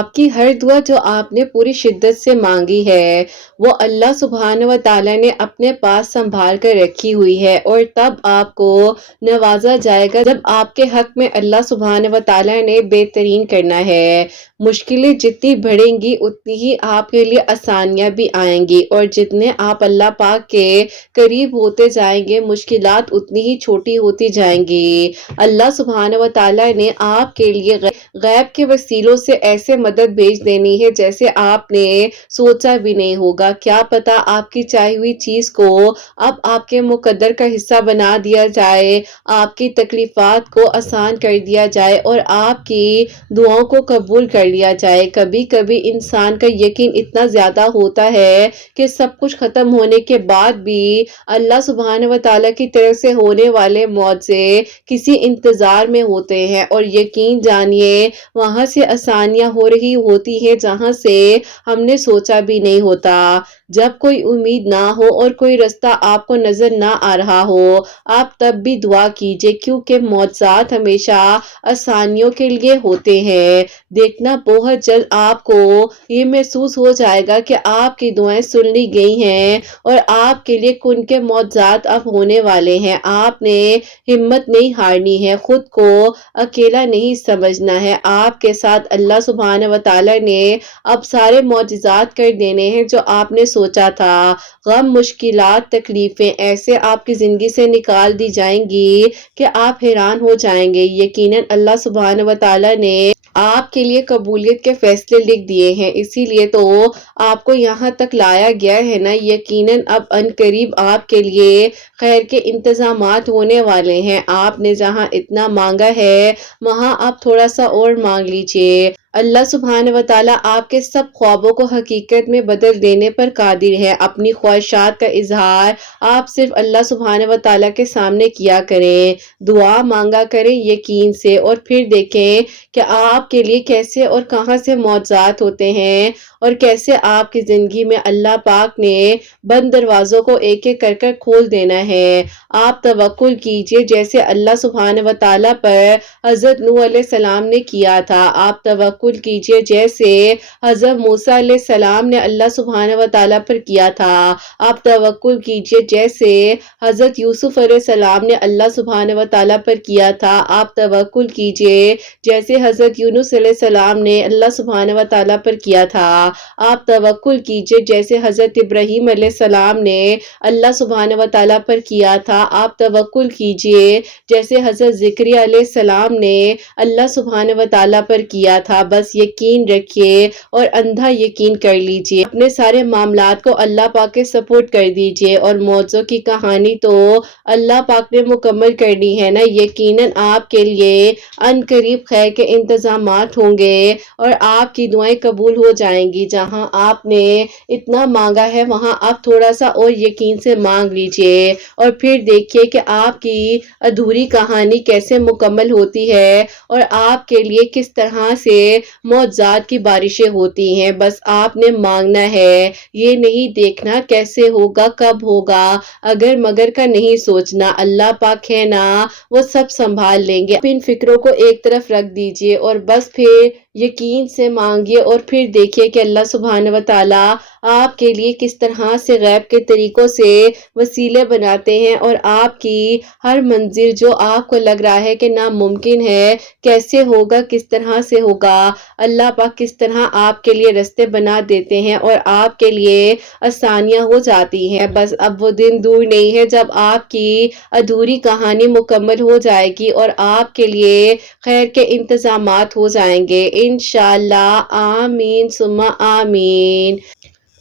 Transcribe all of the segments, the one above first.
آپ کی ہر دعا جو آپ نے پوری شدت سے مانگی ہے وہ اللہ سبحانہ و تعالیٰ نے اپنے پاس سنبھال کر رکھی ہوئی ہے، اور تب آپ کو نوازا جائے گا جب آپ کے حق میں اللہ سبحانہ و تعالیٰ نے بہترین کرنا ہے۔ مشکلیں جتنی بڑھیں گی اتنی ہی آپ کے لیے آسانیاں بھی آئیں گی، اور جتنے آپ اللہ پاک کے قریب ہوتے جائیں گے مشکلات اتنی ہی چھوٹی ہوتی جائیں گی۔ اللہ سبحانہ و تعالیٰ نے آپ کے لیے غیب کے وسیلوں سے ایسے مدد بھیج دینی ہے جیسے آپ نے سوچا بھی نہیں ہوگا۔ کیا پتا آپ کی چاہی ہوئی چیز کو اب آپ کے مقدر کا حصہ بنا دیا جائے، آپ کی تکلیفات کو آسان کر دیا جائے اور آپ کی دعاؤں کو قبول کر لیا جائے۔ کبھی کبھی انسان کا یقین اتنا زیادہ ہوتا ہے کہ سب کچھ ختم ہونے کے بعد بھی اللہ سبحانہ و تعالیٰ کی طرف سے ہونے والے معجزے کسی انتظار میں ہوتے ہیں، اور یقین جانیے وہاں سے آسانیاں ہو رہی ہوتی ہیں جہاں سے ہم نے سوچا بھی نہیں ہوتا۔ جب کوئی امید نہ ہو اور کوئی رستہ آپ کو نظر نہ آ رہا ہو، آپ تب بھی دعا کیجئے، کیونکہ معجزات ہمیشہ آسانیوں کے لیے ہوتے ہیں۔ دیکھنا بہت جلد آپ کو یہ محسوس ہو جائے گا کہ آپ کی دعائیں سن لی گئی ہیں اور آپ کے لیے کن کے معجزات اب ہونے والے ہیں۔ آپ نے ہمت نہیں ہارنی ہے، خود کو اکیلا نہیں سمجھنا ہے۔ آپ کے ساتھ اللہ سبحانہ و تعالیٰ نے اب سارے معجزات کر دینے ہیں جو آپ نے سوچا تھا۔ غم، مشکلات، تکلیفیں ایسے آپ کی زندگی سے نکال دی جائیں گی کہ آپ حیران ہو جائیں گے۔ یقیناً اللہ سبحانہ و تعالیٰ نے آپ کے لیے قبولیت کے فیصلے لکھ دیے ہیں، اسی لیے تو آپ کو یہاں تک لایا گیا ہے نا۔ یقیناً اب عنقریب آپ کے لیے خیر کے انتظامات ہونے والے ہیں۔ آپ نے جہاں اتنا مانگا ہے وہاں آپ تھوڑا سا اور مانگ لیجئے۔ اللہ سبحانہ و تعالیٰ آپ کے سب خوابوں کو حقیقت میں بدل دینے پر قادر ہے۔ اپنی خواہشات کا اظہار آپ صرف اللہ سبحانہ و تعالیٰ کے سامنے کیا کریں، دعا مانگا کریں یقین سے، اور پھر دیکھیں کہ آپ کے لیے کیسے اور کہاں سے معجزات ہوتے ہیں، اور کیسے آپ کی زندگی میں اللہ پاک نے بند دروازوں کو ایک ایک کر کر کھول دینا ہے۔ آپ توکل کیجئے جیسے اللہ سبحانہ و تعالیٰ پر حضرت نوح علیہ السلام نے کیا تھا۔ آپ توکل کیجئے جیسے حضرت موسیٰ علیہ السلام نے اللہ سبحانہ و تعالیٰ پر کیا تھا۔ آپ توکل کیجئے جیسے حضرت یوسف علیہ السلام نے اللہ سبحانہ و تعالیٰ پر کیا تھا۔ آپ توکل کیجئے جیسے حضرت یونس علیہ السلام نے اللہ سبحانہ و تعالیٰ پر کیا تھا۔ آپ توکل کیجئے جیسے حضرت ابراہیم علیہ السلام نے اللہ سبحانہ و تعالیٰ پر کیا تھا۔ آپ توکل کیجئے جیسے حضرت زکریا علیہ السلام نے اللہ سبحانہ و تعالیٰ پر کیا تھا۔ بس یقین رکھیے اور اندھا یقین کر لیجئے، اپنے سارے معاملات کو اللہ پاک کے سپورٹ کر دیجئے، اور معجزوں کی کہانی تو اللہ پاک نے مکمل کرنی ہے نا۔ یقیناً آپ کے لیے عنقریب خیر کے انتظامات ہوں گے اور آپ کی دعائیں قبول ہو جائیں گی۔ جہاں آپ نے اتنا مانگا ہے وہاں آپ تھوڑا سا اور یقین سے مانگ لیجئے، اور پھر دیکھیے کہ آپ کی ادھوری کہانی کیسے مکمل ہوتی ہے اور آپ کے لیے کس طرح سے معجزات کی بارشیں ہوتی ہیں۔ بس آپ نے مانگنا ہے، یہ نہیں دیکھنا کیسے ہوگا، کب ہوگا، اگر مگر کا نہیں سوچنا۔ اللہ پاک ہے نا، وہ سب سنبھال لیں گے۔ ان فکروں کو ایک طرف رکھ دیجئے اور بس پھر یقین سے مانگیے، اور پھر دیکھیے کہ اللہ سبحانہ و تعالیٰ آپ کے لیے کس طرح سے غیب کے طریقوں سے وسیلے بناتے ہیں، اور آپ کی ہر منزل جو آپ کو لگ رہا ہے کہ ناممکن ہے، کیسے ہوگا، کس طرح سے ہوگا، اللہ پاک کس طرح آپ کے لیے رستے بنا دیتے ہیں اور آپ کے لیے آسانیاں ہو جاتی ہیں۔ بس اب وہ دن دور نہیں ہے جب آپ کی ادھوری کہانی مکمل ہو جائے گی اور آپ کے لیے خیر کے انتظامات ہو جائیں گے انشاءاللہ۔ آمین ثم آمین۔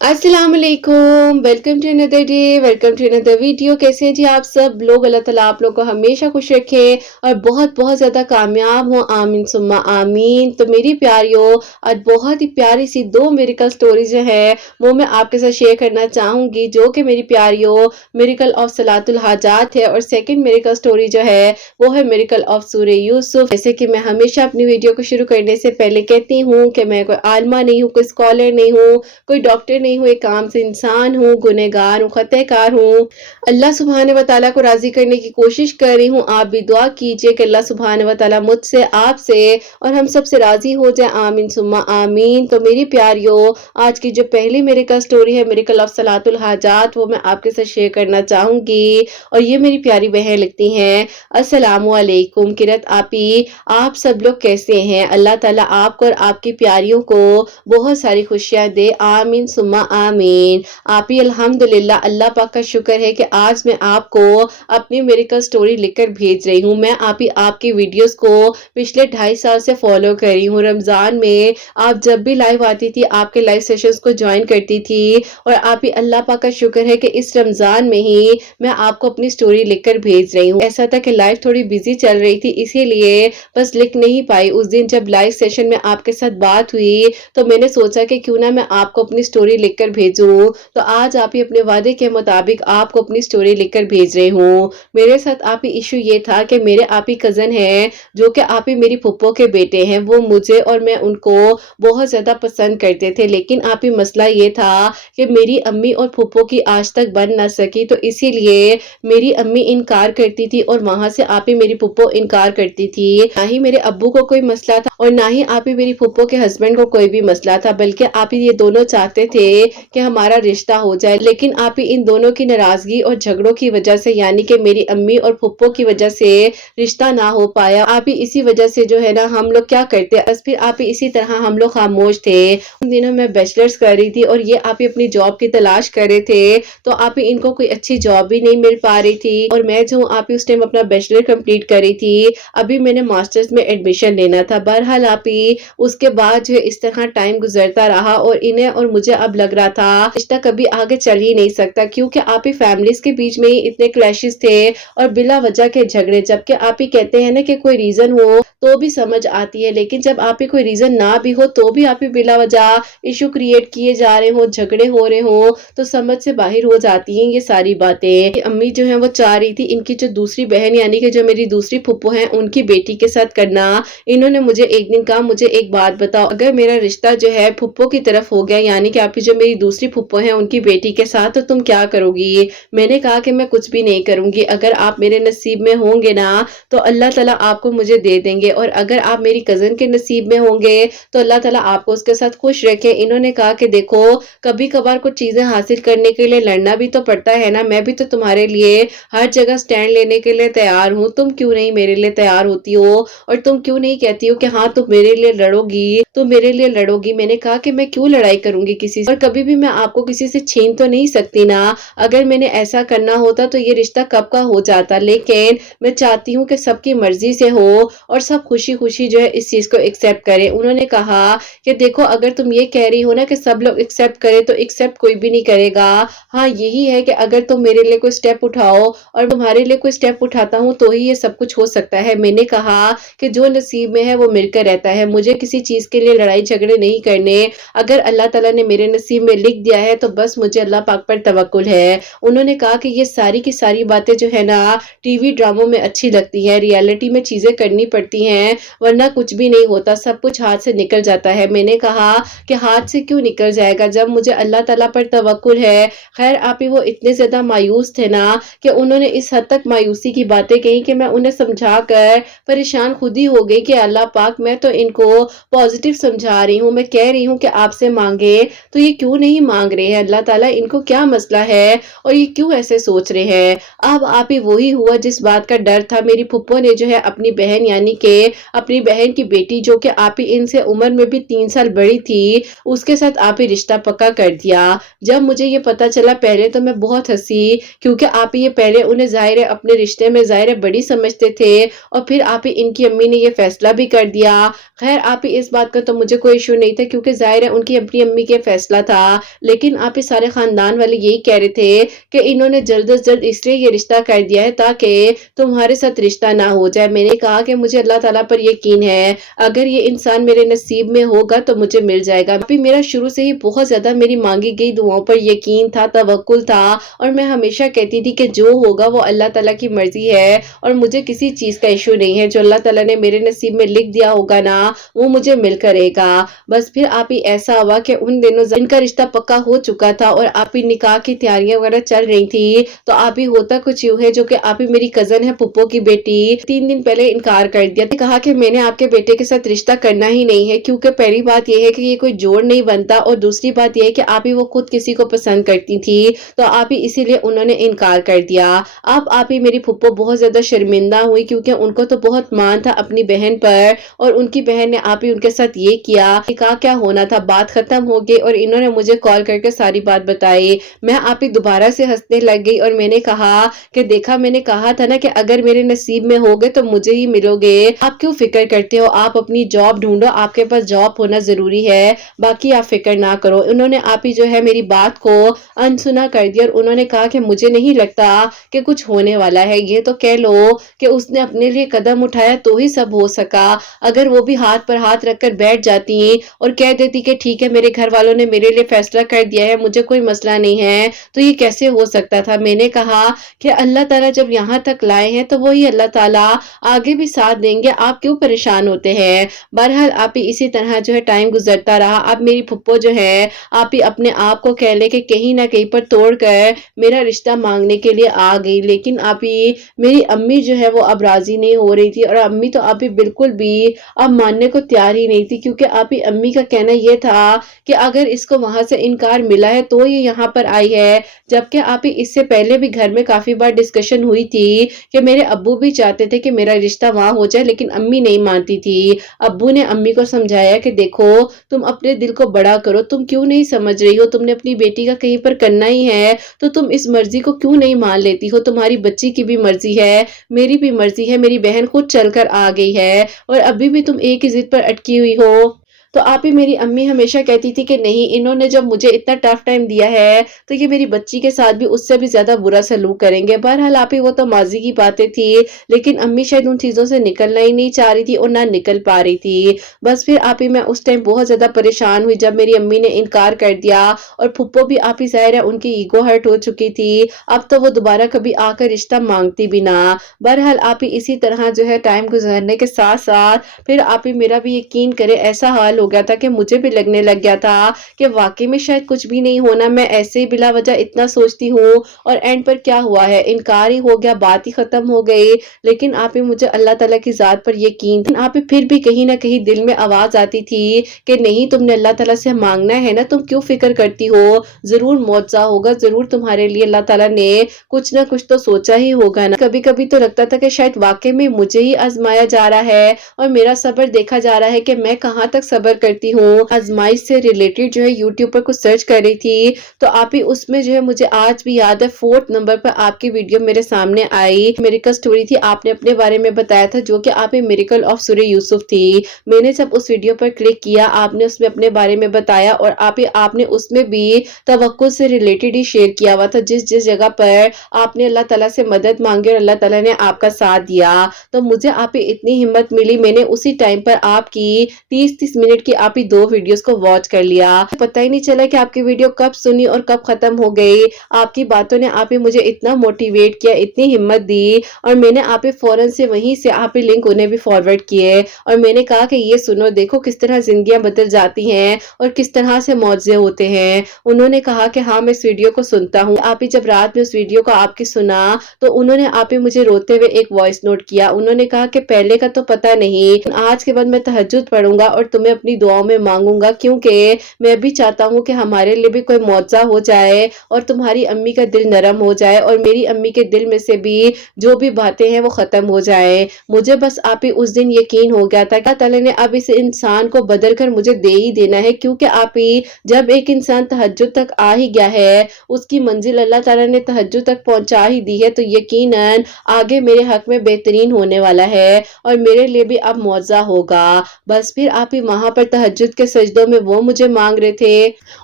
السلام علیکم، welcome to another day, welcome to another video. کیسے ہیں جی آپ سب لوگ؟ اللہ تعالیٰ آپ لوگ کو ہمیشہ خوش رکھے اور بہت بہت زیادہ کامیاب ہوں، آمین ثم آمین۔ تو میری پیاریوں، آج بہت ہی پیاری سی دو میریکل سٹوریز جو ہے وہ میں آپ کے ساتھ شیئر کرنا چاہوں گی، جو کہ میری پیاریوں میریکل آف صلاۃ الحاجات ہے، اور سیکنڈ میریکل سٹوری جو ہے وہ ہے میریکل آف سورہ یوسف۔ جیسے کہ میں ہمیشہ اپنی ویڈیو کو شروع کرنے سے پہلے کہتی ہوں کہ میں کوئی عالمہ نہیں ہوں، کوئی اسکالر نہیں ہوں، کوئی ڈاکٹر نہیں नहीं हूँ, एक काम से इंसान हूँ, गुनहगार हूँ, खतकार हूँ। अल्लाह सुब्हान व तआला को राज़ी करने की कोशिश कर रही हूँ। आप भी दुआ कीजिए कि अल्लाह सुब्हान व तआला मुझसे, आपसे और हम सब से राज़ी हो जाए। आमीन सुम्मा आमीन। तो मेरी प्यारियों, आज की जो पहली मेरेकल स्टोरी है, मेरेकल ऑफ सलातुल हाजात, वो मैं आपके साथ शेयर करना चाहूँगी। और ये मेरी प्यारी बहन लिखती हैं, अस्सलामु अलैकुम किरत आपी, आप सब लोग कैसे हैं? अल्लाह ताला आपको और आपकी प्यारियों को बहुत सारी खुशियाँ दे। आमीन सुम्मा आमीन। आपी अल्हम्दुलिल्लाह, अल्लाह पाक का शुक्र है कि आज मैं आपको अपनी मेरेकल स्टोरी लिखकर भेज रही हूँ। मैं आपी आपकी वीडियोस को पिछले 2.5 साल से फॉलो कर रही हूँ। रमज़ान में आप जब भी लाइव आती थी, आपके लाइव सेशंस को ज्वाइन करती थी और आपी अल्लाह पाक का शुक्र है कि इस रमज़ान में ही मैं आपको अपनी स्टोरी लिखकर भेज रही हूँ। ऐसा था कि लाइव थोड़ी बिजी चल रही थी, इसीलिए बस लिख नहीं पाई। उस दिन जब लाइव सेशन में आपके साथ बात हुई तो मैंने सोचा कि क्यों ना मैं आपको अपनी स्टोरी लिखकर भेजूं। तो आज आप ही अपने वादे के मुताबिक आपको अपनी स्टोरी लिखकर भेज रही हूँ। मेरे साथ आप ही इशू ये था कि मेरे आप ही कजन हैं जो कि आप ही मेरी फुप्पो के बेटे हैं। वो मुझे और मैं उनको बहुत ज्यादा पसंद करते थे, लेकिन आप ही मसला ये था कि मेरी अम्मी और फुप्पो की आज तक बन ना सकी। तो इसीलिए मेरी अम्मी इनकार करती थी और वहां से आप ही मेरी फुप्पो इनकार करती थी। ना ही मेरे अब्बू को कोई मसला था और ना ही आप ही मेरी फुप्पो के हस्बैंड को कोई भी मसला था, बल्कि आप ही ये दोनों चाहते थे कि हमारा रिश्ता हो जाए। लेकिन आप ही इन दोनों की नाराजगी और झगड़ों की वजह से, यानी कि मेरी अम्मी और फुप्पो की वजह से रिश्ता ना हो पाया। आप ही इसी वजह से जो है ना, हम लोग क्या करते, बस फिर आप ही इसी तरह हम लोग खामोश थे। उन दिनों मैं बैचलर्स कर रही थी और ये आप ही अपनी जॉब की तलाश कर रहे थे, तो आप ही इनको कोई अच्छी जॉब भी नहीं मिल पा रही थी। और मैं जो आप ही उस टाइम अपना बैचलर कंप्लीट कर रही थी, अभी मैंने मास्टर्स में एडमिशन लेना था। बहरहाल आप ही उसके बाद जो है इस तरह टाइम गुजरता रहा और इन्हें और मुझे अब लग रहा था रिश्ता कभी आगे चल ही नहीं सकता, क्योंकि आप ही फैमिलीज के बीच में ही इतने क्लैशेस थे और बिला वजह के झगड़े। जबकि आप ही कहते हैं ना कि कोई रीजन हो तो भी समझ आती है, लेकिन जब आप ही कोई रीजन ना भी हो तो भी आप ही बिला वजह इशू क्रिएट किए जा रहे हो, झगड़े हो रहे हो, तो समझ से बाहर हो जाती हैं ये सारी बातें। अम्मी जो है वो चाह रही थी इनकी जो दूसरी बहन, यानी कि जो मेरी दूसरी फुप्पो है, उनकी बेटी के साथ करना। इन्होंने मुझे एक दिन कहा, मुझे एक बात बताओ, अगर मेरा रिश्ता जो है फुप्पो की तरफ हो गया, यानी कि आपकी जो मेरी दूसरी फुप्पो है उनकी बेटी के साथ, तो तुम क्या करोगी? मैंने कहा कि मैं कुछ भी नहीं करूंगी। अगर आप मेरे नसीब में होंगे ना तो अल्लाह ताला आपको मुझे दे देंगे, और अगर आप मेरी कजन के नसीब में होंगे तो अल्लाह ताला आपको उसके साथ खुश रखे। इन्होंने कहा कि देखो, कभी कभार कुछ चीजें हासिल करने के लिए लड़ना भी तो पड़ता है ना। मैं भी तो तुम्हारे लिए हर जगह स्टैंड लेने के लिए तैयार हूँ, तुम क्यों नहीं मेरे लिए तैयार होती हो और तुम क्यों नहीं कहती हो कि हाँ तुम मेरे लिए लड़ोगी, तुम मेरे लिए लड़ोगी। मैंने कहा कि मैं क्यों लड़ाई करूंगी किसी से, और कभी भी मैं आपको किसी से छीन तो नहीं सकती ना। अगर मैंने ऐसा करना होता तो ये रिश्ता कब का हो जाता, लेकिन मैं चाहती हूँ कि सबकी मर्जी से हो और सब खुशी खुशी जो है इस चीज को एक्सेप्ट करें। उन्होंने कहा कि देखो, अगर तुम ये कह रही हो ना कि सब लोग एक्सेप्ट करें, तो एक्सेप्ट कोई भी नहीं करेगा। हाँ यही है कि अगर तुम मेरे लिए कोई स्टेप उठाओ और तुम्हारे लिए कोई स्टेप उठाता हूँ तो ही ये सब कुछ हो सकता है। मैंने कहा कि जो नसीब में है वो मिलकर रहता है, मुझे किसी चीज के लिए लड़ाई झगड़े नहीं करने। अगर अल्लाह ताला ने मेरे नसीब में लिख दिया है तो बस मुझे अल्लाह पाक पर तवक्कुल है। उन्होंने कहा कि ये सारी की सारी बातें जो है ना टीवी ड्रामों में अच्छी लगती है, रियलिटी में चीजें करनी पड़ती हैं, वरना कुछ भी नहीं होता, सब कुछ हाथ से निकल जाता है। मैंने कहा कि हाथ से क्यों निकल जाएगा जब मुझे अल्लाह ताला पर तवक्कुल है। खैर आप ही वो इतने ज्यादा मायूस थे ना कि उन्होंने इस हद तक मायूसी की बातें कही कि मैं उन्हें समझा कर परेशान खुद ही हो गई कि अल्लाह पाक, मैं तो इनको पॉजिटिव समझा रही हूँ, मैं कह रही हूँ कि आपसे मांगे तो ये क्यों नहीं मांग रहे हैं। अल्लाह ताला, इनको क्या मसला है और ये क्यों ऐसे सोच रहे हैं। अब आप ही वही हुआ जिस बात का डर था। मेरी फुप्पो ने जो है अपनी बहन, यानी कि अपनी बहन की बेटी जो कि आप ही इनसे उम्र में भी 3 साल बड़ी थी, उसके साथ आप ही रिश्ता पक्का कर दिया। जब मुझे ये पता चला पहले तो मैं बहुत हंसी, क्योंकि आप ही ये पहले उन्हें जाहिर है अपने रिश्ते में जाहिर है बड़ी समझते थे, और फिर आप ही इनकी अम्मी ने ये फैसला भी कर दिया। खैर आप ही इस बात का तो मुझे कोई इशू नहीं था, क्योंकि जाहिर है उनकी अपनी अम्मी के फैसला था, लेकिन आप ही सारे खानदान वाले यही कह रहे थे कि इन्होंने जल्द से जल्द इसलिए ये रिश्ता कर दिया है ताकि तुम्हारे साथ रिश्ता ना हो जाए। मैंने कहा कि मुझे अल्लाह ताला पर यकीन है, अगर ये इंसान मेरे नसीब में होगा तो मुझे मिल जाएगा। अभी मेरा शुरू से ही बहुत ज़्यादा मेरी मांगी गई दुआओं पर यकीन था, तवक्कुल था, और मैं हमेशा कहती थी कि जो होगा वो अल्लाह ताला की मर्जी है और मुझे किसी चीज़ का इशू नहीं है। जो अल्लाह ताला ने मेरे नसीब में लिख दिया होगा ना, वो मुझे मिल करेगा। बस फिर आप ही ऐसा हुआ कि उन दिनों इनका रिश्ता पक्का हो चुका था और आप ही निकाह की तैयारियां वगैरह चल रही थी। तो आप ही होता कुछ यूं है, जो कि आप ही मेरी कजन है, पुप्पो की बेटी, 3 दिन पहले इनकार कर दिया। कहा कि मैंने आपके बेटे के साथ रिश्ता करना ही नहीं है, क्योंकि पहली बात यह है कि ये कोई जोड़ नहीं बनता, और दूसरी बात यह है कि आप ही वो खुद किसी को पसंद करती थी, तो आप ही इसीलिए उन्होंने इनकार कर दिया। आप ही मेरी फुप्पो बहुत ज्यादा शर्मिंदा हुई, क्योंकि उनको तो बहुत मान था अपनी बहन पर, और उनकी बहन ने आप ही उनके साथ ये किया। कहा क्या होना था, बात खत्म हो गई और इन्होंने मुझे कॉल करके सारी बात बताई। मैं आप ही दोबारा से हंसने लग गई और मैंने कहा कि देखा, मैंने कहा था ना कि अगर मेरे नसीब में होगे तो मुझे ही मिलोगे। आप क्यों फिक्र करते हो, आप अपनी जॉब ढूंढो, आपके पास जॉब होना जरूरी है, बाकी आप फिक्र ना करो। उन्होंने आप ही जो है मेरी बात को अनसुना कर दिया और उन्होंने कहा कि मुझे नहीं लगता कि कुछ होने वाला है, ये तो कह लो कि उसने अपने लिए कदम उठाया तो ही सब हो सका। अगर वो भी हाथ पर हाथ रखकर बैठ जाती और कह देती कि ठीक है, मेरे घर वालों ने मेरे लिए फैसला कर दिया है, मुझे कोई मसला नहीं है, तो ये कैसे हो सकता था। मैंने कहा कि अल्लाह ताला जब यहाँ तक लाए हैं तो वही अल्लाह ताला आगे भी साथ देंगे, आप क्यों परेशान होते हैं। बहरहाल आप ही इसी तरह जो है टाइम गुजरता रहा। अब मेरी फुप्पो जो है आप ही अपने आप को कह ले कि कहीं ना कहीं पर तोड़कर मेरा रिश्ता मांगने के लिए आ गई, लेकिन आप ही मेरी अम्मी जो है वो अब राजी नहीं हो रही थी, और अम्मी तो आप ही बिल्कुल भी अब मानने को तैयार ही नहीं थी, क्योंकि आप ही अम्मी का कहना यह था कि अगर इसको वहां से इनकार मिला है तो ये यहाँ पर आई है। जबकि आप ही इससे पहले भी घर में काफी बार डिस्कशन हुई थी कि मेरे अब्बू भी चाहते थे कि मेरा रिश्ता वहां हो जाए, लेकिन अम्मी नहीं मानती थी। अब्बू ने अम्मी को समझाया कि देखो, तुम अपने दिल को बड़ा करो, तुम क्यों नहीं समझ रही हो, तुमने अपनी बेटी का कहीं पर करना ही है तो तुम इस मर्जी को क्यों नहीं मान लेती हो। तुम्हारी बच्ची की भी मर्जी है, मेरी भी मर्जी है, मेरी बहन खुद चलकर आ गई है और अभी भी तुम एक ही जिद पर अटकी हुई हो। तो आप ही मेरी अम्मी हमेशा कहती थी कि नहीं, इन्होंने जब मुझे इतना टफ टाइम दिया है तो ये मेरी बच्ची के साथ भी उससे भी ज्यादा बुरा सलूक करेंगे। बहरहाल आप ही वो तो माजी की बातें थी, लेकिन अम्मी शायद उन चीजों से निकलना ही नहीं चाह रही थी और ना निकल पा रही थी। बस फिर आप ही मैं उस टाइम बहुत ज्यादा परेशान हुई जब मेरी अम्मी ने इनकार कर दिया, और फुप्पो भी आप ही जाहिर है उनकी ईगो हर्ट हो चुकी थी। अब तो वो दोबारा कभी आकर रिश्ता मांगती भी ना। बहरहाल आप ही इसी तरह जो है टाइम गुजरने के साथ साथ फिर आप ही मेरा भी यकीन करे ऐसा हाल हो गया था कि मुझे भी लगने लग गया था कि वाकई में शायद कुछ भी नहीं होना, मैं ऐसे ही बिला वजह इतना सोचती हूँ और एंड पर क्या हुआ है, इनकार ही हो गया, बात ही खत्म हो गई। लेकिन आप ही मुझे अल्लाह ताला की जात पर यकीन था। आप ही फिर भी कहीं ना कहीं दिल में आवाज आती थी कि नहीं, तुमने अल्लाह ताला से मांगना है ना, तुम क्यों फिक्र करती हो, जरूर मौजा होगा, जरूर तुम्हारे लिए अल्लाह ताला ने कुछ ना कुछ तो सोचा ही होगा ना। कभी कभी तो लगता था कि शायद वाकई में मुझे ही आजमाया जा रहा है और मेरा सब्र देखा जा रहा है कि मैं कहाँ तक सब्र करती हूँ। आजमाइश से रिलेटेड जो है यूट्यूब पर कुछ सर्च कर रही थी, तो आप ही उसमें जो है मुझे आज भी याद है 4th नंबर पर आपकी वीडियो मेरे सामने आई। मेरिकल स्टोरी थी, आपने अपने बारे में बताया था, जो कि आप ही मेरिकल ऑफ सूर्य यूसुफ थी। मैंने जब उस वीडियो पर क्लिक किया, आपने उसमें अपने बारे में बताया और आपने उसमें भी तवक्कुल से रिलेटेड ही शेयर किया हुआ था, जिस जिस जगह पर आपने अल्लाह ताला से मदद मांगी और अल्लाह ताला ने आपका साथ दिया। तो मुझे आप ही इतनी हिम्मत मिली, मैंने उसी टाइम पर आपकी 30-30 मिनट की आप ही 2 वीडियोस को वॉच कर लिया। पता ही नहीं चला कि आपकी वीडियो कब सुनी और कब खत्म हो गई। आपकी बातों ने आप ही मुझे इतना मोटिवेट किया, इतनी हिम्मत दी, और मैंने आप ही फौरन से वहीं से आप ही लिंक उन्हें भी फॉरवर्ड किए और मैंने कहा कि ये सुनो, देखो किस तरह जिंदगियां बदल जाती हैं और किस तरह से मौजे होते हैं। उन्होंने कहा कि हाँ, मैं इस वीडियो को सुनता हूँ। आप ही जब रात में उस वीडियो को आपकी सुना तो उन्होंने आप ही मुझे रोते हुए एक वॉइस नोट किया। उन्होंने कहा कि पहले का तो पता नहीं, आज के बाद मैं तहज्जुद पढ़ूंगा और तुम्हें अपनी दुआओं में मांगूंगा, क्योंकि मैं भी चाहता हूँ कि हमारे लिए भी कोई मौजा हो जाए और तुम्हारी अम्मी का दिल नरम हो जाए और मेरी अम्मी के दिल में से भी जो भी बातें हैं वो खत्म हो जाए। मुझे बस आप ही उस दिन यकीन हो गया था कि अल्लाह ताला ने अब इस इंसान को बदल कर मुझे दे ही देना है, क्योंकि आप ही जब एक इंसान तहज्जुद तक आ ही गया है, उसकी मंजिल अल्लाह ताला ने तहज्जुद तक पहुंचा ही दी है, तो यकीनन आगे मेरे हक में बेहतरीन होने वाला है और मेरे लिए भी अब मौजा होगा। बस फिर आप ही वहां पर तहज्जुद के सजदों में वो मुझे मांग रहे थे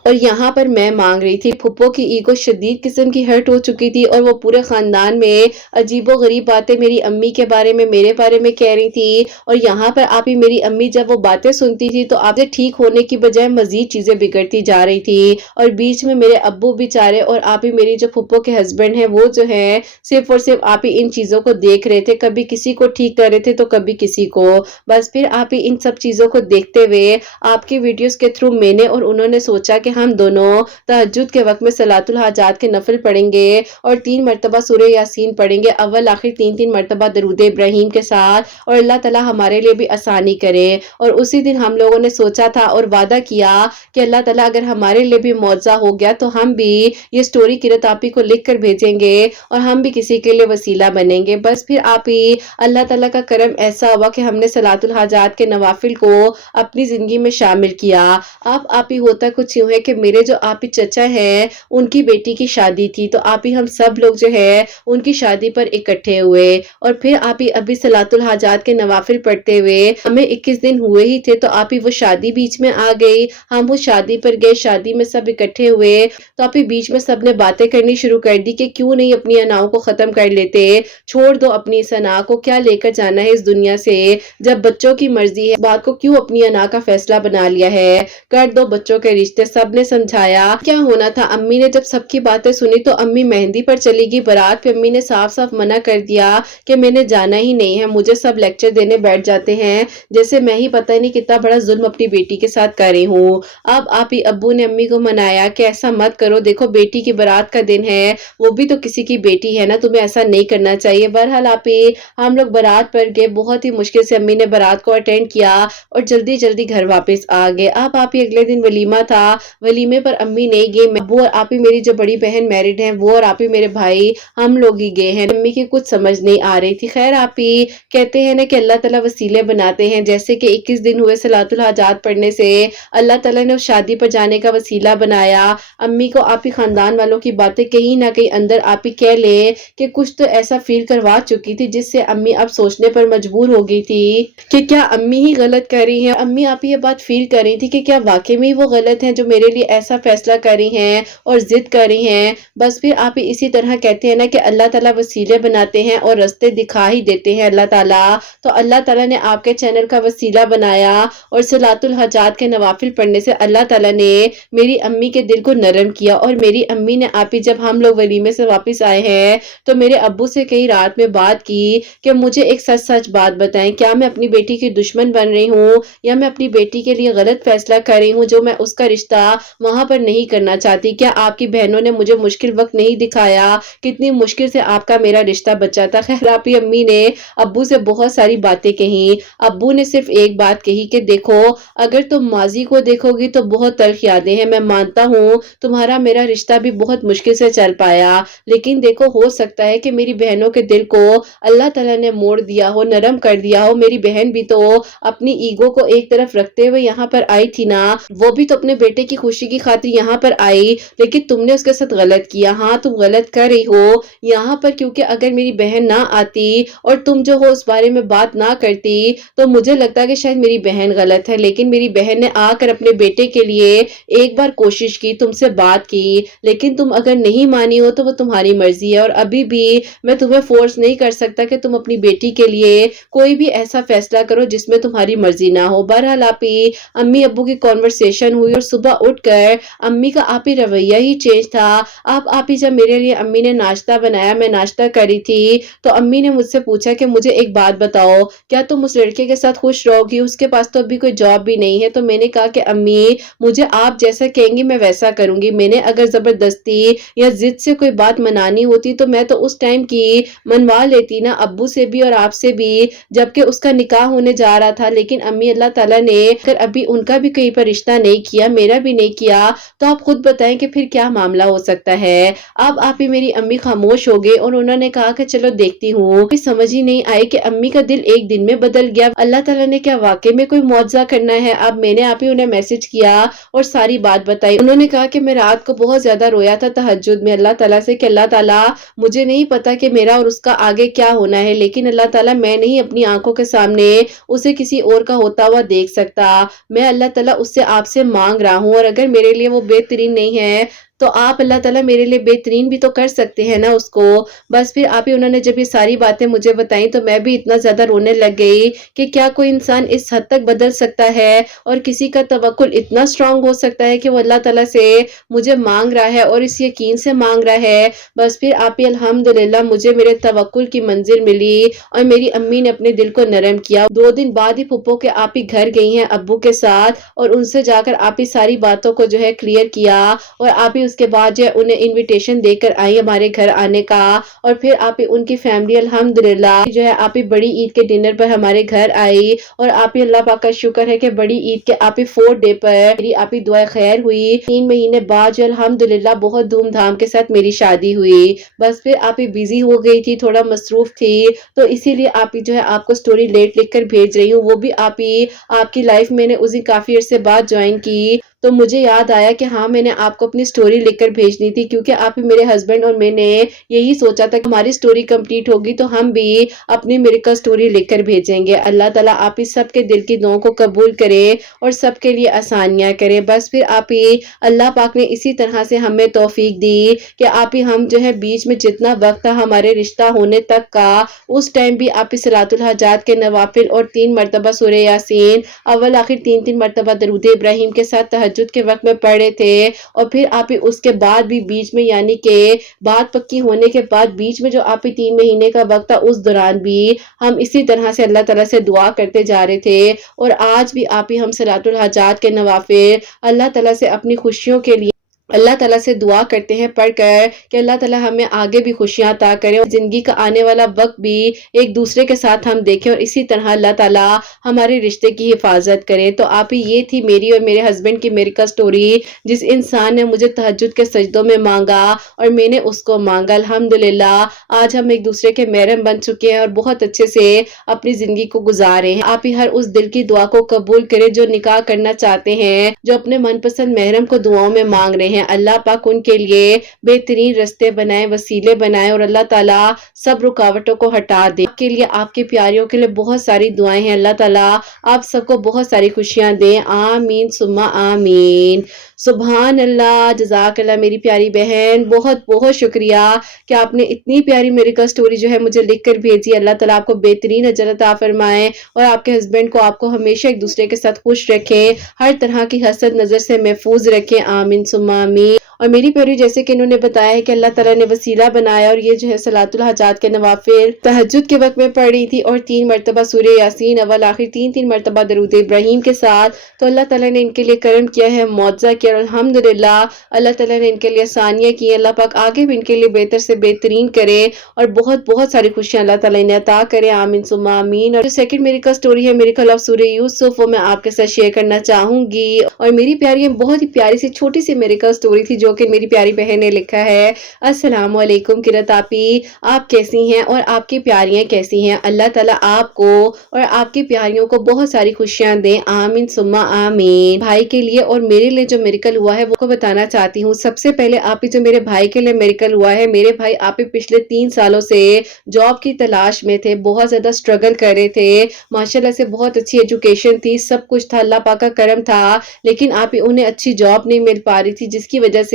और यहाँ पर मैं मांग रही थी। फुप्पो की ईगो शदीद किस्म की हर्ट हो चुकी थी और वो पूरे खानदान में अजीबो गरीब बातें मेरी अम्मी के बारे में, मेरे बारे में कह रही थी। और यहाँ पर आप ही मेरी अम्मी जब वो बातें सुनती थी तो आपसे ठीक होने की बजाय मजीद चीजें बिगड़ती जा रही थी। और बीच में मेरे अब्बू बेचारे और आप ही मेरी जो फुप्पो के हस्बैंड हैं वो जो है सिर्फ और सिर्फ आप ही इन चीजों को देख रहे थे, कभी किसी को ठीक कर रहे थे तो कभी किसी को। बस फिर आप ही इन सब चीजों को देखते हुए आपकी वीडियोस के थ्रू मैंने और उन्होंने सोचा कि हम दोनों तहज्जुद के वक्त में सलातुल हाजात के नफल पढ़ेंगे और 3 मरतबा सूरह यासीन पढ़ेंगे, अव्वल आखिर 3-3 मरतबा दरूद इब्राहिम के साथ, और अल्लाह ताला हमारे लिए भी आसानी करे। और उसी दिन हम लोगों ने सोचा था और वादा किया कि अल्लाह ताला अगर हमारे लिए भी मौजज़ा हो गया तो हम भी ये स्टोरी किरत आप ही को लिख कर भेजेंगे और हम भी किसी के लिए वसीला बनेंगे। बस फिर आप ही अल्लाह ताला का करम ऐसा हुआ कि हमने सलातुल हाजात के नवाफिल को अपनी जिंदगी में शामिल किया। अब आप ही होता कुछ यूं है कि मेरे जो आप ही चचा हैं उनकी बेटी की शादी थी, तो आप ही हम सब लोग जो है उनकी शादी पर इकट्ठे हुए और फिर आप ही अभी सलातुल हाजात के नवाफिल पढ़ते हुए हमें 21 दिन हुए ही थे तो आप ही वो शादी बीच में आ गई। हम वो शादी पर गए, शादी में सब इकट्ठे हुए तो आप ही बीच में सबने बातें करनी शुरू कर दी कि क्यों नहीं अपनी अनाओं को खत्म कर लेते, छोड़ दो अपनी इस अना को, क्या लेकर जाना है इस दुनिया से, जब बच्चों की मर्जी है बात को क्यों अपनी अना का फैसला बना लिया है, कर दो बच्चों के रिश्ते। सबने समझाया क्या होना था। अम्मी ने जब सबकी बातें सुनी तो अम्मी मेहंदी पर चली गई, बारात पे अम्मी ने साफ साफ मना कर दिया कि मैंने जाना ही नहीं है। मुझे सब लेक्चर देने बैठ जाते हैं जैसे मैं ही पता नहीं कितना बड़ा जुल्म अपनी बेटी के साथ कर रही हूँ। अब आप ही अब्बू ने अम्मी को मनाया कि ऐसा मत करो, देखो बेटी की बारात का दिन है, वो भी तो किसी की बेटी है ना, तुम्हें ऐसा नहीं करना चाहिए। बहरहाल आप ही हम लोग बारात पर गए, बहुत ही मुश्किल से अम्मी ने बारात को अटेंड किया और जल्दी जल्दी घर वापस आ गए। अब आप ही अगले दिन वलीमा था, वलीमे पर अम्मी नहीं गई, अब्बू और आप ही मेरी जो बड़ी बहन मैरिड हैं वो और आप ही मेरे भाई हम लोग ही गए हैं। अम्मी की कुछ समझ नहीं आ रही थी। खैर आप ही कहते हैं ना कि अल्लाह ताला वसीले बनाते हैं, जैसे कि 21 दिन हुए सलातुल हाजात पढ़ने से अल्लाह ताला ने उस शादी पर जाने का वसीला बनाया। अम्मी को आप ही खानदान वालों की बातें कहीं ना कहीं अंदर आप ही कह ले कि कुछ तो ऐसा फील करवा चुकी थी जिससे अम्मी अब सोचने पर मजबूर हो गई थी कि क्या अम्मी ही गलत कर रही हैं। अम्मी आप ही ये बात फील कर रही थी कि क्या वाकई में वो गलत हैं जो मेरे लिए ऐसा फैसला कर रही हैं और जिद कर रही हैं। बस फिर आप ही इसी तरह कहते हैं ना कि अल्लाह ताला वसीले बनाते हैं और रास्ते दिखा ही देते हैं अल्लाह ताला। तो अल्लाह ताला ने आपके चैनल का वसीला बनाया और सलातुल हाजात के नवाफिल पढ़ने से अल्लाह ताला ने मेरी अम्मी के दिल को नरम किया। और मेरी अम्मी ने आप ही जब हम लोग वलीमे से वापस आए हैं तो मेरे अब्बू से कई रात में बात की कि मुझे एक सच सच बात बताएं, क्या मैं अपनी बेटी की दुश्मन बन रही हूँ या मैं अपनी बेटी के लिए गलत फैसला कर रही हूँ जो मैं उसका रिश्ता वहां पर नहीं करना चाहती। क्या आपकी बहनों ने मुझे मुश्किल वक्त नहीं दिखाया, कितनी मुश्किल से आपका मेरा रिश्ता बचा था। खैर आप ही अम्मी ने अब्बू से बहुत सारी बातें कही। अब्बू ने सिर्फ एक बात कही कि देखो अगर तुम माजी को देखोगी तो बहुत तल्ख यादें हैं, मैं मानता हूँ तुम्हारा मेरा रिश्ता भी बहुत मुश्किल से चल पाया, लेकिन देखो हो सकता है कि मेरी बहनों के दिल को अल्लाह ताला ने मोड़ दिया हो, नरम कर दिया हो। मेरी बहन भी तो अपनी ईगो को एक तरफ रखते हुए यहाँ पर आई थी ना, वो भी तो अपने बेटे की खुशी की खातिर यहाँ पर आई, लेकिन तुमने उसके साथ गलत किया। हाँ तुम गलत कर रही हो यहाँ पर, क्योंकि अगर मेरी बहन ना आती और तुम जो हो उस बारे में बात ना करती तो मुझे लगता कि शायद मेरी बहन गलत है। लेकिन मेरी बहन ने आकर अपने बेटे के लिए एक बार कोशिश की, तुमसे बात की, लेकिन तुम अगर नहीं मानी हो तो वो तुम्हारी मर्जी है और अभी भी मैं तुम्हें फोर्स नहीं कर सकता कि तुम अपनी बेटी के लिए कोई भी ऐसा फैसला करो जिसमें तुम्हारी मर्जी ना हो। बहरहाल आप ही अम्मी अब्बू की कॉन्वर्सेशन हुई और सुबह उठकर अम्मी का आप ही रवैया ही चेंज था। आप ही जब मेरे लिए अम्मी ने नाश्ता बनाया, मैं नाश्ता करी थी तो अम्मी ने मुझसे पूछा कि मुझे एक बात बताओ, क्या तुम उस लड़के के साथ खुश रहोगी, उसके पास तो अभी कोई जॉब भी नहीं है। तो मैंने कहा कि अम्मी मुझे आप जैसा कहेंगी मैं वैसा करूंगी, मैंने अगर जबरदस्ती या जिद से कोई बात मनानी होती तो मैं तो उस टाइम की मनवा लेती ना, अब्बू से भी और आपसे भी, जबकि उसका निकाह होने जा रहा था। लेकिन अम्मी अल्लाह ताला ने अगर अभी उनका भी कहीं पर रिश्ता नहीं किया, मेरा भी नहीं किया, तो आप खुद बताएं कि फिर क्या मामला हो सकता है। अब आप ही मेरी अम्मी खामोश हो गए और उन्होंने कहा कि चलो देखती हूँ। समझ ही नहीं आई कि अम्मी का दिल एक दिन में बदल गया। अल्लाह ताला ने क्या वाकई में कोई मौजज़ा करना है। अब मैंने आप ही उन्हें मैसेज किया और सारी बात बताई। उन्होंने कहा कि मैं रात को बहुत ज्यादा रोया था तहज्जुद में अल्लाह ताला से कि अल्लाह ताला मुझे नहीं पता कि मेरा और उसका आगे क्या होना है, लेकिन अल्लाह ताला मैं नहीं अपनी आंखों के सामने उसे किसी और का होता हुआ देख सकती। सकता, मैं अल्लाह ताला उससे आपसे मांग रहा हूँ, और अगर मेरे लिए वो बेहतरीन नहीं है तो आप अल्लाह ताला मेरे लिए बेहतरीन भी तो कर सकते हैं ना उसको। बस फिर आप ही उन्होंने जब ये सारी बातें मुझे बताई तो मैं भी इतना ज़्यादा रोने लग गई कि क्या कोई इंसान इस हद तक बदल सकता है और किसी का तवक्कुल इतना स्ट्रांग हो सकता है कि वो अल्लाह ताला से मुझे मांग रहा है और इस यकीन से मांग रहा है। बस फिर आप ही अल्हम्दुलिल्लाह मुझे मेरे तवक्कुल की मंजिल मिली और मेरी अम्मी ने अपने दिल को नरम किया। 2 दिन बाद ही फुप्पो के आप ही घर गई हैं अब्बू के साथ और उनसे जाकर आप ही सारी बातों को जो है क्लियर किया, और आप ही उसके बाद जो है उन्हें इनविटेशन देकर आई हमारे घर आने का। और फिर आप ही उनकी फैमिली अल्हम्दुलिल्लाह जो है आप ही बड़ी ईद के डिनर पर हमारे घर आई, और आप ही अल्लाह पाक का शुक्र है कि बड़ी ईद के आप ही 4th डे पर मेरी आप ही दुआ खैर हुई। 3 महीने बाद जो अल्हम्दुलिल्लाह बहुत धूमधाम के साथ मेरी शादी हुई। बस फिर आप ही बिजी हो गई थी, थोड़ा मसरूफ थी, तो इसीलिए आप ही जो है आपको स्टोरी लेट लिख कर भेज रही हूँ। वो भी आप ही आपकी लाइफ मैंने उसी काफी अरसे बाद ज्वाइन की, तो मुझे याद आया कि हाँ मैंने आपको अपनी स्टोरी लिखकर भेजनी थी, क्योंकि आप ही मेरे हस्बैंड और मैंने यही सोचा था कि हमारी स्टोरी कंप्लीट होगी तो हम भी अपनी मिरेकल स्टोरी लिखकर भेजेंगे। अल्लाह ताला आप ही सबके दिल की दुआओं को कबूल करे और सबके लिए आसानियां करे। बस फिर आप ही अल्लाह पाक ने इसी तरह से हमें तौफीक दी कि आप ही हम जो है बीच में जितना वक्त था हमारे रिश्ता होने तक का, उस टाइम भी आप ही सलातुल हाजात के नवाफिल और 3 मरतबा सूरह यासीन अव्वल आखिर 3-3 मरतबा दरूद इब्राहिम के साथ तहज्जुद के वक्त में पढ़े थे। और फिर आप ही उसके बाद भी बीच में यानी कि बात पक्की होने के बाद बीच में जो आप ही 3 महीने का वक्त था उस दौरान भी हम इसी तरह से अल्लाह ताला से दुआ करते जा रहे थे। और आज भी आप ही हम सलातुल हाजात के नवाफिल अल्लाह ताला से अपनी खुशियों के लिए अल्लाह ताला से दुआ करते हैं पढ़कर कि अल्लाह ताला हमें आगे भी खुशियां अता करे और जिंदगी का आने वाला वक्त भी एक दूसरे के साथ हम देखें, और इसी तरह अल्लाह ताला हमारे रिश्ते की हिफाजत करे। तो आप ही ये थी मेरी और मेरे हस्बैंड की मिरेकल स्टोरी, जिस इंसान ने मुझे तहज्जुद के सजदों में मांगा और मैंने उसको मांगा। अल्हम्दुलिल्लाह आज हम एक दूसरे के महरम बन चुके हैं और बहुत अच्छे से अपनी जिंदगी को गुजारे हैं। आप ही हर उस दिल की दुआ को कबूल करे जो निकाह करना चाहते हैं, जो अपने मनपसंद महरम को दुआओं में मांग रहे हैं। अल्लाह पाक उनके लिए बेहतरीन रास्ते बनाए, वसीले बनाए, और अल्लाह ताला सब रुकावटों को हटा दे। आपके लिए आपके प्यारियों के लिए बहुत सारी दुआएं हैं। अल्लाह ताला आप सबको बहुत सारी खुशियां दे, आमीन सुम्मा आमीन। सुभान अल्लाह, जज़ाकल्लाह मेरी प्यारी बहन, बहुत बहुत शुक्रिया कि आपने इतनी प्यारी मेडिकल स्टोरी जो है मुझे लिखकर भेजी। अल्लाह ताला आपको बेहतरीन अजर अता फरमाए और आपके हस्बैंड को आपको हमेशा एक दूसरे के साथ खुश रखें, हर तरह की हसद नजर से महफूज रखें, आमीन सुम्मा आमीन। और मेरी प्यारी जैसे कि इन्होंने बताया है कि अल्लाह ताला ने वसीला बनाया और ये जो है सलातुल हाजात के नवाफिल तहज्जुद के वक्त में पढ़ी थी और 3 मरतबा सूरह यासीन अव्वल आखिर 3-3 मरतबा दरूद इब्राहिम के साथ, तो अल्लाह ताला ने इनके लिए करम किया है, मुआवजा किया। अल्हम्दुलिल्लाह अल्लाह ताला ने इनके लिए आसानियां की। अल्लाह पाक आगे भी इनके लिए बेहतर से बेहतरीन करे और बहुत बहुत सारी खुशियां अल्लाह ताला इन्हें अता करे, आमीन सुम्मा आमीन। और जो सेकंड मेरिकल स्टोरी है मेरिकल ऑफ सूरह यूसुफ, वो मैं आपके साथ शेयर करना चाहूंगी। और मेरी प्यारी बहुत ही प्यारी सी छोटी सी मेरिकल स्टोरी थी जो कि मेरी प्यारी बहन ने लिखा है। अस्सलाम वालेकुम किरत आपी, आप कैसी हैं और आपकी प्यारियां कैसी हैं? अल्लाह ताला आपको और आपकी प्यारियों को बहुत सारी खुशियां दे, आमीन सुम्मा आमीन। भाई के लिए और मेरे लिए जो मेरिकल हुआ है वो को बताना चाहती हूँ। सबसे पहले आप ही जो मेरे भाई के लिए मेरिकल हुआ है, मेरे भाई आप ही पिछले 3 सालों से जॉब की तलाश में थे, बहुत ज्यादा स्ट्रगल कर रहे थे। माशाल्लाह से बहुत अच्छी एजुकेशन थी, सब कुछ था, अल्लाह पाक का करम था, लेकिन आप ही उन्हें अच्छी जॉब नहीं मिल पा रही थी जिसकी वजह से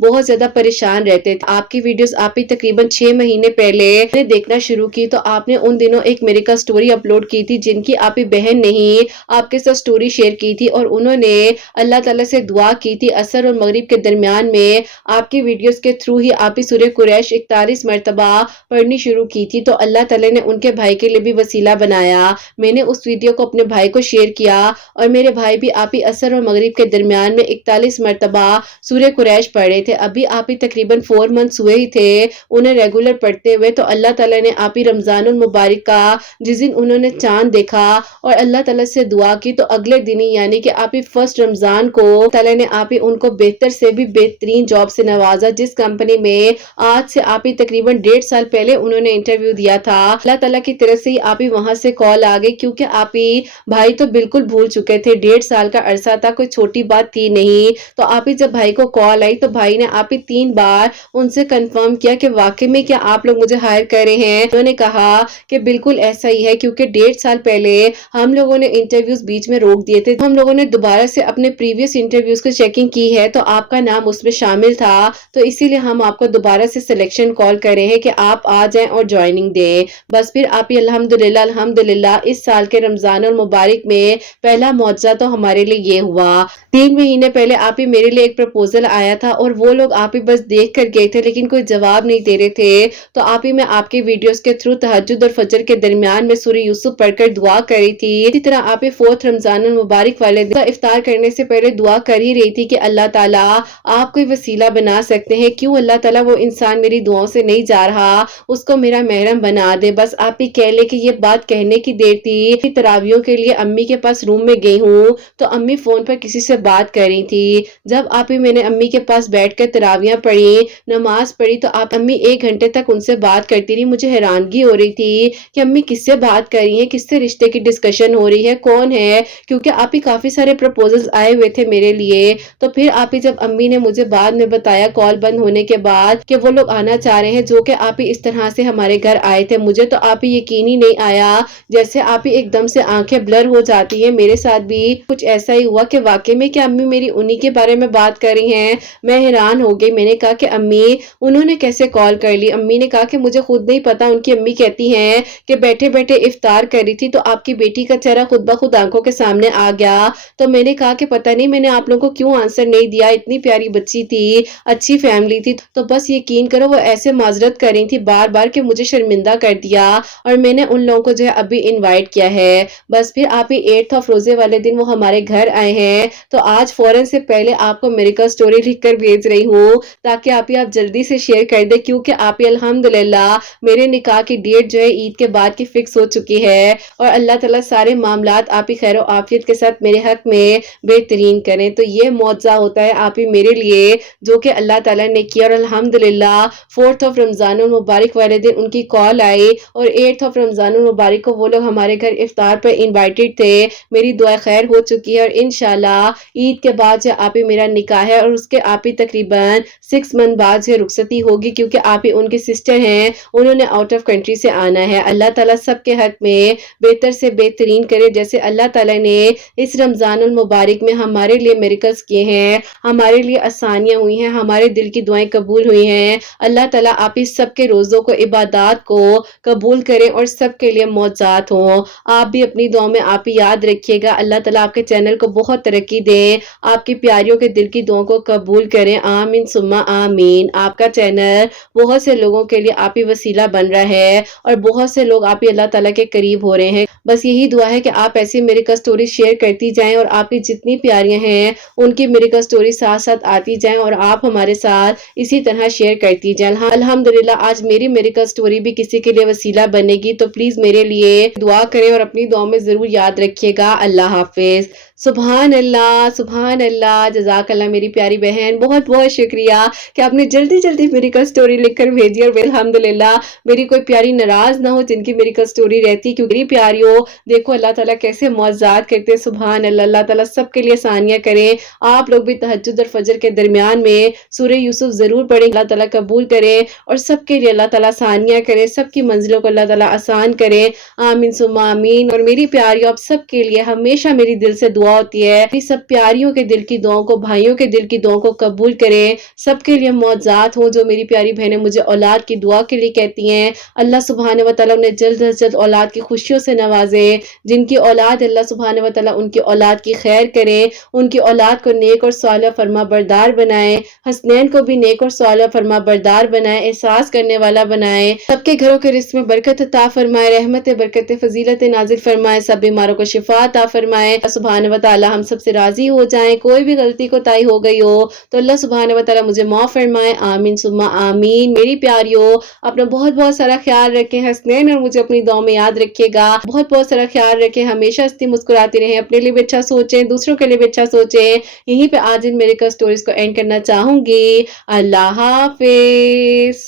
बहुत ज्यादा परेशान रहते थे। आपकी वीडियोस आप ही तकरीबन 6 महीने पहले देखना शुरू की तो आपने उन दिनों एक मेरिकल स्टोरी अपलोड की थी जिनकी आप ही बहन ने ही आपके साथ स्टोरी शेयर की थी और उन्होंने अल्लाह ताला से दुआ की थी असर और मगरिब के दरमियान में आपकी वीडियोस के थ्रू ही आप ही सूरह कुरैश 41 मरतबा पढ़नी शुरू की थी। तो अल्लाह ताला ने उनके भाई के लिए भी वसीला बनाया। मैंने उस वीडियो को अपने भाई को शेयर किया और मेरे भाई भी आप ही असर और मगरिब के दरमियान में 41 मरतबा सूरह कुरैश पढ़े थे। अभी आप ही तकरीबन 4 मंथ्स हुए ही थे उन्हें रेगुलर पढ़ते हुए। तो अल्लाह ताला ने आप ही रमजानुल मुबारक का जिस दिन उन्होंने चांद देखा और अल्लाह ताला से दुआ की तो अगले दिन ही यानी कि आप ही फर्स्ट रमजान को ताला ने आप ही उनको बेहतर से भी बेहतरीन जॉब से नवाजा, जिस कंपनी में आज से आप ही तकरीबन 1.5 साल पहले उन्होंने इंटरव्यू दिया था। अल्लाह ताला की तरफ से ही आप ही वहां से कॉल आ गई, क्योंकि आप ही भाई तो बिल्कुल भूल चुके थे, 1.5 साल का अरसा था, कोई छोटी बात थी नहीं। तो आप ही जब भाई को कॉल आई आई तो भाई ने आप ही 3 बार उनसे कंफर्म किया कि वाकई में क्या आप लोग मुझे हायर कर रहे हैं। उन्होंने कहा कि बिल्कुल ऐसा ही है, क्योंकि 1.5 साल पहले हम लोगों ने इंटरव्यूज बीच में रोक दिए थे। हम लोगों ने दोबारा से अपने प्रीवियस इंटरव्यूज की चेकिंग की है तो आपका नाम उसमें शामिल था, तो इसीलिए हम आपको दोबारा से सिलेक्शन कॉल कर रहे हैं कि आप आ जाएं और ज्वाइनिंग दें। बस फिर आप ही अल्हम्दुलिल्लाह अल्हम्दुलिल्लाह इस साल के रमजान और मुबारक में पहला मौजज़ा तो हमारे लिए ये हुआ। 3 महीने पहले आप ही मेरे लिए एक प्रपोजल आया था और वो लोग आप ही बस देख कर गए थे, लेकिन कोई जवाब नहीं दे रहे थे। तो आप ही मैं आपके वीडियोस के थ्रू तहज्जुद और फजर के दरमियान में सूरह यूसुफ पढ़कर दुआ कर रही थी। इसी तरह आप ही 4th रमजान और मुबारक वाले दिन इफ्तार करने से पहले दुआ कर ही रही थी कि अल्लाह ताला आप कोई वसीला बना सकते हैं, क्यों अल्लाह ताला वो इंसान मेरी दुआओं से नहीं जा रहा, उसको मेरा महरम बना दे। बस आप ही कह ले कि ये बात कहने की देर थी कि तरावियों के लिए अम्मी के पास रूम में गई हूँ तो अम्मी फोन पर किसी से बात कर रही थी। जब आप ही मैंने अम्मी के पास बैठकर तरावियां पढ़ी, नमाज पढ़ी, तो आप अम्मी 1 घंटे तक उनसे बात करती रही। मुझे हैरानगी हो रही थी कि अम्मी किससे बात कर रही हैं, किससे रिश्ते की डिस्कशन हो रही है, कौन है, क्योंकि आप ही काफी सारे प्रपोजल्स आए हुए थे मेरे लिए। तो फिर आप ही जब अम्मी ने मुझे बाद में बताया कॉल बंद होने के बाद कि वो लोग आना चाह रहे हैं, जो कि आप ही इस तरह से हमारे घर आए थे, मुझे तो आप ही यकीन ही नहीं आया। जैसे आप ही एकदम से आंखें ब्लर हो जाती हैं, मेरे साथ भी कुछ ऐसा ही हुआ कि वाकई में क्या अम्मी मेरी उन्हीं के बारे में बात कर रही हैं। मैं हैरान हो गई। मैंने कहा कि अम्मी उन्होंने कैसे कॉल कर ली। अम्मी ने कहा कि मुझे खुद नहीं पता। उनकी अम्मी कहती हैं कि बैठे बैठे इफ्तार कर रही थी तो आपकी बेटी का चेहरा खुद ब खुद आंखों के सामने आ गया। तो मैंने कहा कि पता नहीं मैंने आप लोगों को क्यों आंसर नहीं दिया, इतनी प्यारी बच्ची थी, अच्छी फैमिली थी। तो बस यकीन करो वो ऐसे माजरत कर रही थी बार बार कि मुझे शर्मिंदा कर दिया, और मैंने उन लोगों को जो है अभी इनवाइट किया है। बस फिर आप ही 8th ऑफ रोजे वाले दिन वो हमारे घर आए हैं, तो आज फौरन से पहले आपको मिरेकल स्टोरी लिख कर भेज रही हूँ ताकि आप जल्दी से शेयर कर दे, क्योंकि आप ही अल्हम्दुलिल्लाह मेरे निकाह की डेट जो है ईद के बाद की फिक्स हो चुकी है। और अल्लाह ताला सारे मामलात आप ही खैर आफियत के साथ मेरे हक में बेहतरीन करें। तो ये मौजज़ा होता है आप ही मेरे लिए जो कि अल्लाह ताला ने किया। और अल्हम्दुलिल्लाह 4th ऑफ रमजान मुबारक वाले दिन उनकी कॉल आई और 8th ऑफ रमजान मुबारक को वो लोग हमारे घर इफ्तार पर इनवाइटेड थे। मेरी दुआ खैर हो चुकी है और इंशाल्लाह ईद के बाद जो आप ही मेरा निकाह है और उसके आप ही तकरीबन 6 मंथ बाद जो रुखसती होगी, क्योंकि आप ही उनके सिस्टर हैं, उन्होंने आउट ऑफ कंट्री से आना है। अल्लाह ताला सबके हक में बेहतर से बेहतरीन करे। जैसे अल्लाह ताला ने इस रमजान मुबारक में हमारे लिए मिरेकल्स किए हैं, हमारे लिए आसानियां हुई हैं, हमारे दिल की दुआएं कबूल हुई हैं। अल्लाह ताला आप ही सबके रोज़ों को, इबादत को कबूल करें और सबके लिए मौजज़ात हों। आप भी अपनी दुआ में आप ही याद रखिएगा। अल्लाह ताला आपके चैनल को बहुत तरक्की दे, आपकी प्यारियों के दिल की दुआओं को कबूल करें। आमीन सुम्मा आमीन। आपका चैनल बहुत से लोगों के लिए आप ही वसीला बन रहा है और बहुत से लोग आप ही अल्लाह ताला के करीब हो रहे हैं। बस यही दुआ है कि आप ऐसी मिरेकल स्टोरी शेयर करती जाएं और आप ही जितनी प्यारियां हैं उनकी मिरेकल स्टोरी साथ साथ आती जाएं और आप हमारे साथ इसी तरह शेयर करती जाएं। अल्हम्दुलिल्लाह आज मेरी मिरेकल स्टोरी भी किसी के लिए वसीला बनेगी, तो प्लीज मेरे लिए दुआ करें और अपनी दुआ में जरूर याद रखिएगा। अल्लाह हाफिज। सुभान अल्लाह, जज़ाकल्लाह मेरी प्यारी बहन, बहुत बहुत शुक्रिया कि आपने जल्दी जल्दी मेरिकल स्टोरी लिखकर भेजी। और अल्हम्दुलिल्लाह मेरी कोई प्यारी नाराज ना हो जिनकी मेरिकल स्टोरी रहती, क्योंकि मेरी प्यारियों देखो अल्लाह ताला कैसे मौजज़ात करते हैं। सुभान अल्लाह। अल्लाह ताला सबके लिए आसानियां करे। आप लोग भी तहज्जुद और फजर के दरमियान में सूरह यूसुफ जरूर पढ़ें, अल्लाह ताला कबूल करे और सबके लिए अल्लाह ताला आसानियां करे, सबकी मंजिलों को अल्लाह ताला आसान करे। आमीन सुम्मा आमीन। और मेरी प्यारियों आप सबके लिए हमेशा मेरी दिल से दुआ होती है कि सब प्यारियों के दिल की दुआओं को, भाइयों के दिल की दुआओं को कबूल करें, सबके लिए मौजज़ात हो। जो मेरी प्यारी बहनें मुझे औलाद की दुआ के लिए कहती हैं, अल्लाह सुब्हान व तआला उन्हें जल्द से जल्द औलाद की खुशियों से नवाजे। जिनकी औलाद अल्लाह सुब्हान व तआला उनकी औलाद की खैर करे, उनकी औलाद को नेक और सालिह फरमा बरदार बनाए, हसनैन को भी नेक और सालिह फरमा बरदार बनाए, एहसास करने वाला बनाए, सबके घरों के रिस्क में बरकत अता फरमाए, रहमत बरकत फजीलत नाजिल फरमाए, सब बीमारों को शिफा अता फरमाए। सुब्हान व तआला हम सबसे राजी हो जाए। कोई भी गलती कोताही हो गई हो तो अल्लाह सुब्हान व तआला मुझे माफ फरमाए। आमीन सुम्मा आमीन। मेरी प्यारियों अपना बहुत बहुत सारा ख्याल रखें। हसनैन और मुझे अपनी दुआ में याद रखिएगा। बहुत बहुत सारा ख्याल रखें। हमेशा हंसती मुस्कुराती रहें। अपने लिए भी अच्छा सोचें, दूसरों के लिए भी अच्छा सोचें। यहीं पे आज इन मेरे स्टोरीज को एंड करना चाहूंगी। अल्लाह हाफिज।